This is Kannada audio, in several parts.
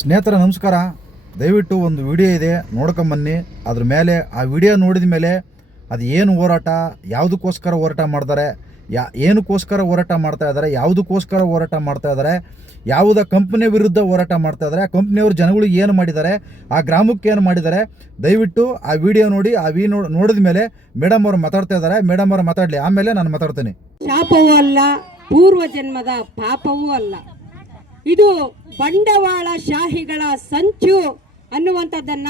ಸ್ನೇಹಿತರ, ನಮಸ್ಕಾರ. ದಯವಿಟ್ಟು ಒಂದು ವಿಡಿಯೋ ಇದೆ ನೋಡ್ಕೊಂಬನ್ನಿ ಅದ್ರ ಮೇಲೆ, ಆ ವಿಡಿಯೋ ನೋಡಿದ ಮೇಲೆ ಅದು ಏನು ಹೋರಾಟ, ಯಾವುದಕ್ಕೋಸ್ಕರ ಹೋರಾಟ ಮಾಡ್ತಾರೆ, ಯಾ, ಏನಕ್ಕೋಸ್ಕರ ಹೋರಾಟ ಮಾಡ್ತಾ ಇದ್ದಾರೆ ಯಾವುದಕ್ಕೋಸ್ಕರ ಹೋರಾಟ ಮಾಡ್ತಾ ಇದ್ದಾರೆ ಯಾವುದ ಕಂಪ್ನಿಯ ವಿರುದ್ಧ ಹೋರಾಟ ಮಾಡ್ತಾ ಇದ್ದಾರೆ ಆ ಕಂಪ್ನಿಯವರು ಜನಗಳಿಗೆ ಏನು ಮಾಡಿದ್ದಾರೆ, ಆ ಗ್ರಾಮಕ್ಕೆ ಏನು ಮಾಡಿದ್ದಾರೆ, ದಯವಿಟ್ಟು ಆ ವಿಡಿಯೋ ನೋಡಿ, ಆ ವಿ ನೋಡಿದ ಮೇಲೆ ಮೇಡಮ್ ಅವರು ಮಾತಾಡ್ತಾ ಇದ್ದಾರೆ ಮೇಡಮ್ ಅವರು ಮಾತಾಡಲಿ, ಆಮೇಲೆ ನಾನು ಮಾತಾಡ್ತೀನಿ. ಶಾಪವೂ ಅಲ್ಲ ಪೂರ್ವ ಜನ್ಮದ ಪಾಪವೂ ಅಲ್ಲ. ಇದು ಬಂಡವಾಳ ಶಾಹಿಗಳ ಸಂಚು ಅನ್ನುವಂಥದ್ದನ್ನ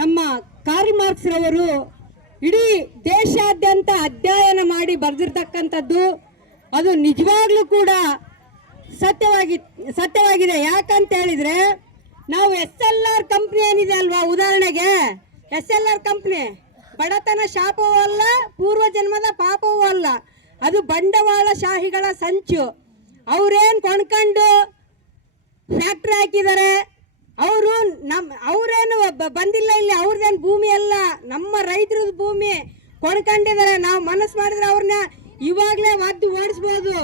ನಮ್ಮ ಕಾರ್ಲ್ ಮಾರ್ಕ್ಸ್ ರವರು ಇಡೀ ದೇಶಾದ್ಯಂತ ಅಧ್ಯಯನ ಮಾಡಿ ಬರೆದಿರ್ತಕ್ಕಂಥದ್ದು, ಅದು ನಿಜವಾಗ್ಲೂ ಕೂಡ ಸತ್ಯವಾಗಿ, ಸತ್ಯವಾಗಿದೆ. ಯಾಕಂತ ಹೇಳಿದ್ರೆ, ನಾವು ಎಸ್ ಎಲ್ ಆರ್ ಕಂಪ್ನಿ ಏನಿದೆ ಅಲ್ವಾ? ಉದಾಹರಣೆಗೆ, ಎಸ್ ಎಲ್ ಆರ್ ಕಂಪ್ನಿ ಬಡತನ ಶಾಪವೂ ಅಲ್ಲ ಪೂರ್ವ ಜನ್ಮದ ಪಾಪವೂ ಅಲ್ಲ. ಅದು ಬಂಡವಾಳ ಶಾಹಿಗಳ ಸಂಚು. ಅವ್ರೇನ್ ಕೊಂಡ್ಕೊಂಡು ಫ್ಯಾಕ್ಟ್ರಿ ಹಾಕಿದ್ದಾರೆ. ಅವರು ನಮ್ಮ ಅವರೇನು ಬಂದಿಲ್ಲ ಇಲ್ಲಿ ಅವ್ರದ್ದೇನು ಭೂಮಿ ಅಲ್ಲ. ನಮ್ಮ ರೈತರ ಭೂಮಿ ಕೊಂಡ್ಕೊಂಡಿದ್ದಾರೆ. ನಾವು ಮನಸ್ಸು ಮಾಡಿದ್ರೆ ಅವ್ರನ್ನ ಇವಾಗಲೇ ಒದ್ದು ಓಡಿಸ್ಬೋದು.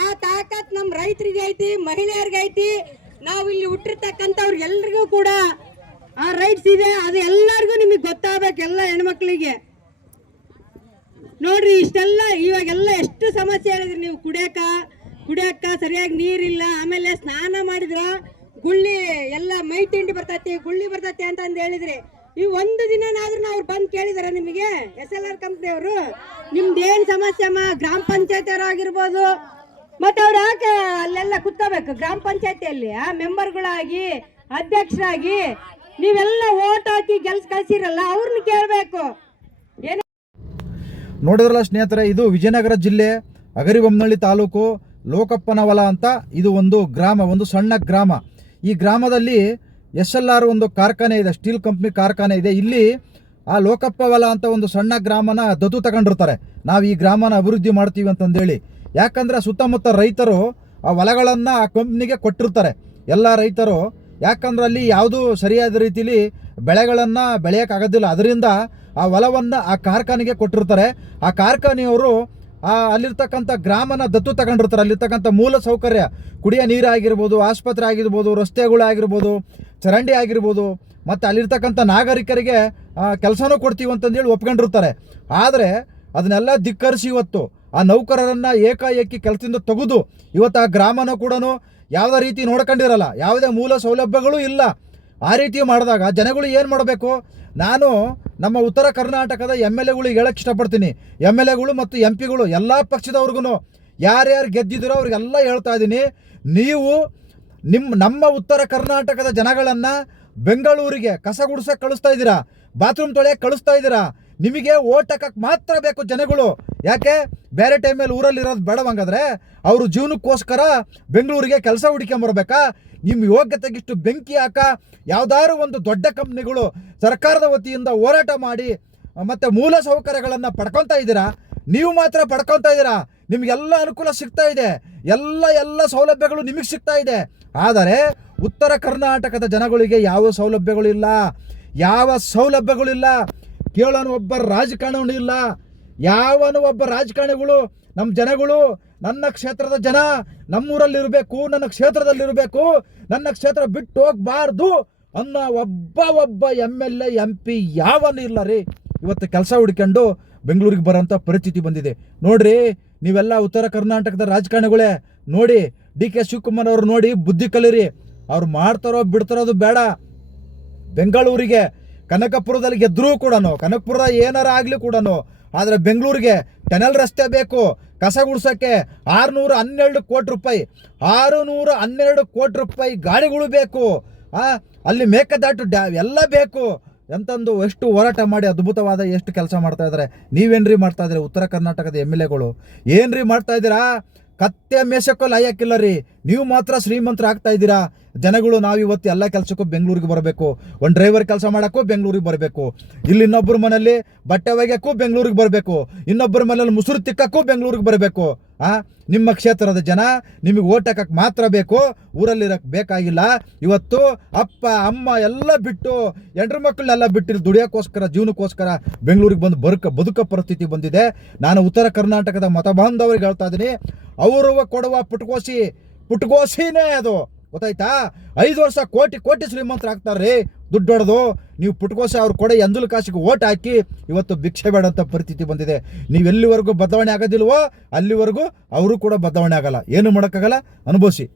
ಆ ತಾಕತ್ ನಮ್ಮ ರೈತರಿಗೆ ಐತಿ, ಮಹಿಳೆಯರಿಗೆ ಐತಿ. ನಾವು ಇಲ್ಲಿ ಹುಟ್ಟಿರ್ತಕ್ಕಂಥವ್ರಿಗೆ ಎಲ್ರಿಗೂ ಕೂಡ ಆ ರೈಟ್ಸ್ ಇದೆ. ಅದು ಎಲ್ಲರಿಗೂ ನಿಮಗೆ ಗೊತ್ತಾಗಬೇಕು, ಎಲ್ಲ ಹೆಣ್ಮಕ್ಳಿಗೆ. ನೋಡ್ರಿ, ಇಷ್ಟೆಲ್ಲ ಇವಾಗೆಲ್ಲ ಎಷ್ಟು ಸಮಸ್ಯೆ ಹೇಳಿದ್ರಿ ನೀವು ಕುಡಿಯಕ ಕುಡಿಯಕ್ಕ ಸರಿಯಾಗಿ ನೀರಿಲ್ಲ, ಆಮೇಲೆ ಸ್ನಾನ ಮಾಡಿದ್ರ ಗುಳ್ಳಿ ಎಲ್ಲ ಮೈ ತಿಂಡಿ ಬರ್ತೈತಿ, ಗುಳ್ಳಿ ಬರ್ತೈತಿ ಅಂತ ಅಂದ್ ಹೇಳಿದ್ರಿ. ಈ ಒಂದು ದಿನನಾದ್ರೂ ಅವ್ರು ಬಂದು ಕೇಳಿದಾರ ನಿಮಗೆ? ಎಸ್ ಎಲ್ ಆರ್ ಕಂಪ್ನಿಯವರು ನಿಮ್ದು ಏನ್ ಸಮಸ್ಯೆ ಅಮ್ಮ? ಗ್ರಾಮ ಪಂಚಾಯತ್ ಆಗಿರ್ಬೋದು. ಮತ್ತೆ ಅವ್ರು ಯಾಕೆ ಅಲ್ಲೆಲ್ಲ ಕುತ್ಕೋಬೇಕು? ಗ್ರಾಮ ಪಂಚಾಯತಿಯಲ್ಲಿ, ಆ, ಮೆಂಬರ್ಗಳಾಗಿ, ಅಧ್ಯಕ್ಷರಾಗಿ ನೀವೆಲ್ಲ ಓಟ್ ಹಾಕಿ ಗೆಲ್ಸ್ ಕಳ್ಸಿರಲ್ಲ ಅವ್ರನ್ನ ಕೇಳಬೇಕು. ನೋಡಿದ್ರಲ್ಲ ಸ್ನೇಹಿತರೆ, ಇದು ವಿಜಯನಗರ ಜಿಲ್ಲೆ ಅಗರಿಬೊಮ್ಮನಹಳ್ಳಿ ತಾಲೂಕು ಲೋಕಪ್ಪನ ಹೊಲ ಅಂತ ಇದು ಒಂದು ಗ್ರಾಮ, ಒಂದು ಸಣ್ಣ ಗ್ರಾಮ. ಈ ಗ್ರಾಮದಲ್ಲಿ ಎಸ್ ಎಲ್ ಆರ್ ಒಂದು ಕಾರ್ಖಾನೆ ಇದೆ, ಸ್ಟೀಲ್ ಕಂಪ್ನಿ ಕಾರ್ಖಾನೆ ಇದೆ. ಇಲ್ಲಿ ಆ ಲೋಕಪ್ಪವಲ ಅಂತ ಒಂದು ಸಣ್ಣ ಗ್ರಾಮನ ದತ್ತು ತಗೊಂಡಿರ್ತಾರೆ. ನಾವು ಈ ಗ್ರಾಮನ ಅಭಿವೃದ್ಧಿ ಮಾಡ್ತೀವಿ ಅಂತಂದೇಳಿ. ಯಾಕಂದರೆ ಸುತ್ತಮುತ್ತ ರೈತರು ಆ ಹೊಲಗಳನ್ನು ಆ ಕಂಪ್ನಿಗೆ ಕೊಟ್ಟಿರ್ತಾರೆ. ಎಲ್ಲ ರೈತರು, ಯಾಕಂದ್ರೆ ಅಲ್ಲಿ ಯಾವುದು ಸರಿಯಾದ ರೀತಿಲಿ ಬೆಳೆಗಳನ್ನು ಬೆಳೆಯೋಕ್ಕಾಗೋದಿಲ್ಲ. ಅದರಿಂದ ಆ ಹೊಲವನ್ನು ಆ ಕಾರ್ಖಾನೆಗೆ ಕೊಟ್ಟಿರ್ತಾರೆ. ಆ ಕಾರ್ಖಾನೆಯವರು ಆ, ಅಲ್ಲಿರ್ತಕ್ಕಂಥ ಗ್ರಾಮನ ದತ್ತು ತಗೊಂಡಿರ್ತಾರೆ. ಅಲ್ಲಿರ್ತಕ್ಕಂಥ ಮೂಲ ಸೌಕರ್ಯ, ಕುಡಿಯೋ ನೀರು ಆಗಿರ್ಬೋದು ಆಸ್ಪತ್ರೆ ಆಗಿರ್ಬೋದು, ರಸ್ತೆಗಳು ಆಗಿರ್ಬೋದು, ಚರಂಡಿ ಆಗಿರ್ಬೋದು, ಮತ್ತು ಅಲ್ಲಿರ್ತಕ್ಕಂಥ ನಾಗರಿಕರಿಗೆ ಕೆಲಸನೂ ಕೊಡ್ತೀವಿ ಅಂತಂದೇಳಿ ಒಪ್ಕೊಂಡಿರ್ತಾರೆ. ಆದರೆ ಅದನ್ನೆಲ್ಲ ಧಿಕ್ಕರಿಸಿ ಇವತ್ತು ಆ ನೌಕರರನ್ನು ಏಕಾಏಕಿ ಕೆಲಸದಿಂದ ತೆಗೆದು ಇವತ್ತು ಆ ಗ್ರಾಮನೂ ಕೂಡ ಯಾವುದೇ ರೀತಿ ನೋಡ್ಕೊಂಡಿರಲ್ಲ, ಯಾವುದೇ ಮೂಲ ಸೌಲಭ್ಯಗಳು ಇಲ್ಲ. ಆ ರೀತಿ ಮಾಡಿದಾಗ ಜನಗಳು ಏನು ಮಾಡಬೇಕು? ನಾನು ನಮ್ಮ ಉತ್ತರ ಕರ್ನಾಟಕದ ಎಂ ಎಲ್ ಎಗಳಿಗೆ ಹೇಳಕ್ಕೆ ಇಷ್ಟಪಡ್ತೀನಿ. ಎಂ ಎಲ್ ಎಗಳು ಮತ್ತು ಎಂ ಪಿಗಳು ಎಲ್ಲ ಪಕ್ಷದವ್ರಿಗೂ ಯಾರ್ಯಾರು ಗೆದ್ದಿದ್ದೀರೋ ಅವ್ರಿಗೆಲ್ಲ ಹೇಳ್ತಾ ಇದ್ದೀನಿ. ನೀವು ನಿಮ್ಮ ನಮ್ಮ ಉತ್ತರ ಕರ್ನಾಟಕದ ಜನಗಳನ್ನು ಬೆಂಗಳೂರಿಗೆ ಕಸ ಗುಡಿಸೋಕೆ ಕಳಿಸ್ತಾ ಇದ್ದೀರಾ? ಬಾತ್ರೂಮ್ ತೊಳೆಯೋಕೆ ಕಳಿಸ್ತಾ ಇದ್ದೀರಾ? ನಿಮಗೆ ಓಟ್ ಹಾಕಕ್ಕೆ ಮಾತ್ರ ಬೇಕು ಜನಗಳು. ಯಾಕೆ? ಬೇರೆ ಟೈಮಲ್ಲಿ ಊರಲ್ಲಿ ಇರೋದು ಬೇಡವಂಗಾದ್ರೆ ಅವರು ಜೀವನಕ್ಕೋಸ್ಕರ ಬೆಂಗಳೂರಿಗೆ ಕೆಲಸ ಹುಡುಕೊಂಬರ್ಬೇಕಾ ನಿಮ್ಮ ಯೋಗ್ಯತೆಗಿಷ್ಟು ಬೆಂಕಿ ಹಾಕ ಯಾವ್ದಾದ್ರು ಒಂದು ದೊಡ್ಡ ಕಂಪ್ನಿಗಳು ಸರ್ಕಾರದ ವತಿಯಿಂದ ಹೋರಾಟ ಮಾಡಿ ಮತ್ತು ಮೂಲ ಸೌಕರ್ಯಗಳನ್ನು ಪಡ್ಕೊತಾ ಇದ್ದೀರಾ? ನೀವು ಮಾತ್ರ ಪಡ್ಕೊತಾ ಇದ್ದೀರಾ? ನಿಮಗೆಲ್ಲ ಅನುಕೂಲ ಸಿಗ್ತಾ ಇದೆ. ಎಲ್ಲ ಎಲ್ಲ ಸೌಲಭ್ಯಗಳು ನಿಮಗೆ ಸಿಗ್ತಾ ಇದೆ. ಆದರೆ ಉತ್ತರ ಕರ್ನಾಟಕದ ಜನಗಳಿಗೆ ಯಾವ ಸೌಲಭ್ಯಗಳು ಇಲ್ಲ? ಯಾವ ಸೌಲಭ್ಯಗಳಿಲ್ಲ ಕೇಳೋನು ಒಬ್ಬ ರಾಜಕಾರಣಿ ಇಲ್ಲ. ಯಾವನು ಒಬ್ಬ ರಾಜಕಾರಣಿಗಳು? ನಮ್ಮ ಜನಗಳು, ನನ್ನ ಕ್ಷೇತ್ರದ ಜನ ನಮ್ಮೂರಲ್ಲಿರಬೇಕು, ನನ್ನ ಕ್ಷೇತ್ರದಲ್ಲಿರಬೇಕು, ನನ್ನ ಕ್ಷೇತ್ರ ಬಿಟ್ಟು ಹೋಗ್ಬಾರ್ದು ಅನ್ನೋ ಒಬ್ಬ ಒಬ್ಬ M L A, M P ಯಾವನು ಇಲ್ಲ ರೀ. ಇವತ್ತು ಕೆಲಸ ಹುಡ್ಕೊಂಡು ಬೆಂಗಳೂರಿಗೆ ಬರೋಂಥ ಪರಿಸ್ಥಿತಿ ಬಂದಿದೆ. ನೋಡ್ರಿ, ನೀವೆಲ್ಲ ಉತ್ತರ ಕರ್ನಾಟಕದ ರಾಜಕಾರಣಿಗಳೇ, ನೋಡಿ, ಡಿ ಕೆ ಶಿವಕುಮಾರ್ ಅವ್ರು ನೋಡಿ ಬುದ್ಧಿ ಕಲಿರಿ. ಅವ್ರು ಮಾಡ್ತಾರೋ ಬಿಡ್ತಾರೋದು ಬೇಡ. ಬೆಂಗಳೂರಿಗೆ, ಕನಕಪುರದಲ್ಲಿ ಗೆದ್ದರೂ ಕೂಡ ಕನಕಪುರ ಏನಾರ ಆಗಲಿ ಕೂಡ ಆದರೆ ಬೆಂಗಳೂರಿಗೆ ಟನಲ್ ರಸ್ತೆ ಬೇಕು ಕಸ ಗುಡ್ಸೋಕ್ಕೆ ಆರುನೂರ ಹನ್ನೆರಡು ಕೋಟಿ ರೂಪಾಯಿ, ಆರುನೂರ ಹನ್ನೆರಡು ಕೋಟಿ ರೂಪಾಯಿ ಗಾಡಿಗಳು ಬೇಕು. ಅಲ್ಲಿ ಮೇಕೆದಾಟು ಡ್ಯಾ, ಎಲ್ಲ ಬೇಕು. ಎಂತಂದು ಎಷ್ಟು ಹೋರಾಟ ಮಾಡಿ ಅದ್ಭುತವಾದ ಎಷ್ಟು ಕೆಲಸ ಮಾಡ್ತಾ ಇದ್ದಾರೆ. ನೀವೇನ್ರಿ ಮಾಡ್ತಾ ಇದ್ದೀರಾ ಉತ್ತರ ಕರ್ನಾಟಕದ ಎಂ ಎಲ್ ಎಗಳು? ಏನ್ರಿ ಮಾಡ್ತಾ ಇದ್ದೀರಾ? ಕತ್ತೆ ಮೇಷಕ್ಕಲ್ಲಿ ಲಾಯಕ್ಕಿಲ್ಲ ರೀ. ನೀವು ಮಾತ್ರ ಶ್ರೀಮಂತರು ಆಗ್ತಾ ಇದ್ದೀರಾ. ಜನಗಳು ನಾವು ಇವತ್ತು ಎಲ್ಲ ಕೆಲಸಕ್ಕೂ ಬೆಂಗಳೂರಿಗೆ ಬರಬೇಕು. ಒಂದು ಡ್ರೈವರ್ ಕೆಲಸ ಮಾಡೋಕ್ಕೂ ಬೆಂಗಳೂರಿಗೆ ಬರಬೇಕು. ಇಲ್ಲಿ ಇನ್ನೊಬ್ಬರ ಮನೇಲಿ ಬಟ್ಟೆ ಒಗೆಯಕ್ಕೂ ಬೆಂಗಳೂರಿಗೆ ಬರಬೇಕು. ಇನ್ನೊಬ್ಬರ ಮನೇಲಿ ಮುಸುರು ತಿಕ್ಕಕ್ಕೂ ಬೆಂಗಳೂರಿಗೆ ಬರಬೇಕು. ಆ? ನಿಮ್ಮ ಕ್ಷೇತ್ರದ ಜನ ನಿಮಗೆ ಓಟ್ ಹಾಕಕ್ಕೆ ಮಾತ್ರ ಬೇಕು. ಊರಲ್ಲಿರೋಕ್ಕೆ ಬೇಕಾಗಿಲ್ಲ. ಇವತ್ತು ಅಪ್ಪ, ಅಮ್ಮ ಎಲ್ಲ ಬಿಟ್ಟು ಎಂಟ್ರ ಮಕ್ಕಳನ್ನೆಲ್ಲ ಬಿಟ್ಟು ಇಲ್ಲಿ ದುಡಿಯೋಕ್ಕೋಸ್ಕರ, ಜೀವನಕ್ಕೋಸ್ಕರ ಬೆಂಗಳೂರಿಗೆ ಬಂದು ಬದುಕ ಬದುಕ ಪರಿಸ್ಥಿತಿ ಬಂದಿದೆ. ನಾನು ಉತ್ತರ ಕರ್ನಾಟಕದ ಮತ ಬಾಂಧವರಿಗೆ ಹೇಳ್ತಾ ಇದ್ದೀನಿ. ಅವರು ಕೊಡುವ ಪುಟ್ಕೋಸಿ, ಪುಟ್ಕೋಸಿನೇ ಅದು. ಗೊತ್ತಾಯ್ತಾ? ಐದು ವರ್ಷ ಕೋಟಿ ಕೋಟಿ ಶ್ರೀಮಂತರು ಆಗ್ತಾರ್ರಿ ದುಡ್ಡು ಹೊಡೆದು ನೀವು ಪುಟ್ಕೋಸಿ ಅವ್ರು ಕೊಡೆ ಎಂದುಲ್ ಕಾಸಿಗೆ ಓಟ್ ಹಾಕಿ ಇವತ್ತು ಭಿಕ್ಷೆ ಬೇಡಂತ ಪರಿಸ್ಥಿತಿ ಬಂದಿದೆ. ನೀವು ಎಲ್ಲಿವರೆಗೂ ಬದಲಾವಣೆ ಆಗೋದಿಲ್ವೋ, ಅಲ್ಲಿವರೆಗೂ ಅವರು ಕೂಡ ಬದಲಾವಣೆ ಆಗಲ್ಲ. ಏನು ಮಾಡೋಕ್ಕಾಗಲ್ಲ? ಅನುಭವಿಸಿ.